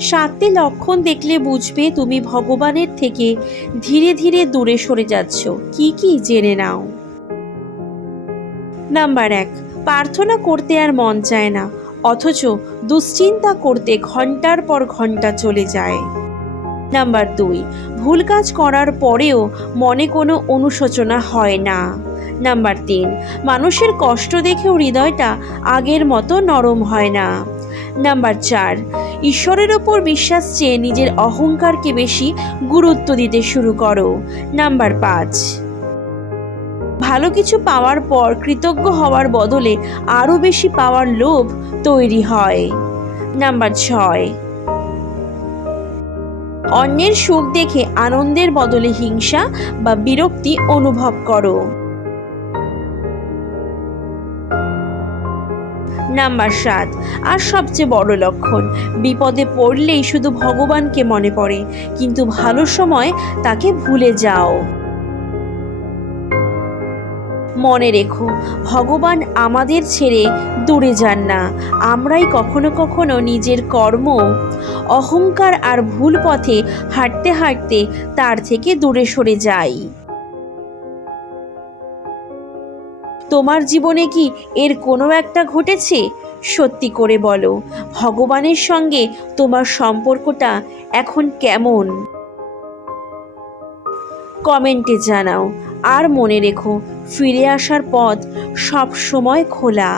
7টি লক্ষণ দেখলে বুঝবে তুমি ভগবানের থেকে ধীরে ধীরে দূরে সরে যাচ্ছ। কি কি জেনে নাও। নাম্বার 1, প্রার্থনা করতে আর মন চায় না, অথচ দুশ্চিন্তা করতে ঘন্টার পর ঘন্টা চলে যায়। নাম্বার 2, ভুল কাজ করার পরেও মনে কোনো অনুশোচনা হয় না। নাম্বার 3, মানুষের কষ্ট দেখেও হৃদয়টা আগের মতো নরম হয় না। নাম্বার 4, ঈশ্বরের ওপর বিশ্বাস চেয়ে নিজের অহংকারকে বেশি গুরুত্ব দিতে শুরু করো। নাম্বার 5, ভালো কিছু পাওয়ার পর কৃতজ্ঞ হওয়ার বদলে আরও বেশি পাওয়ার লোভ তৈরি হয়। নাম্বার 6, অন্যের সুখ দেখে আনন্দের বদলে হিংসা বা বিরক্তি অনুভব করো। নাম্বার 7, আর সবচেয়ে বড় লক্ষণ, বিপদে পড়লেই শুধু ভগবানকে মনে পড়ে, কিন্তু ভালো সময় তাকে ভুলে যাও। মনে রেখো, ভগবান আমাদের ছেড়ে দূরে যান না, আমরাই কখনো কখনো নিজের কর্ম, অহংকার আর ভুল পথে হাঁটতে হাঁটতে তার থেকে দূরে সরে যাই। তোমার জীবনে কি এর কোনো একটা ঘটেছে? সত্যি করে বলো, ভগবানের সঙ্গে তোমার সম্পর্কটা এখন কেমন? কমেন্টে জানাও। আর মনে রেখো, ফিরে আসার পথ সব সময় খোলা।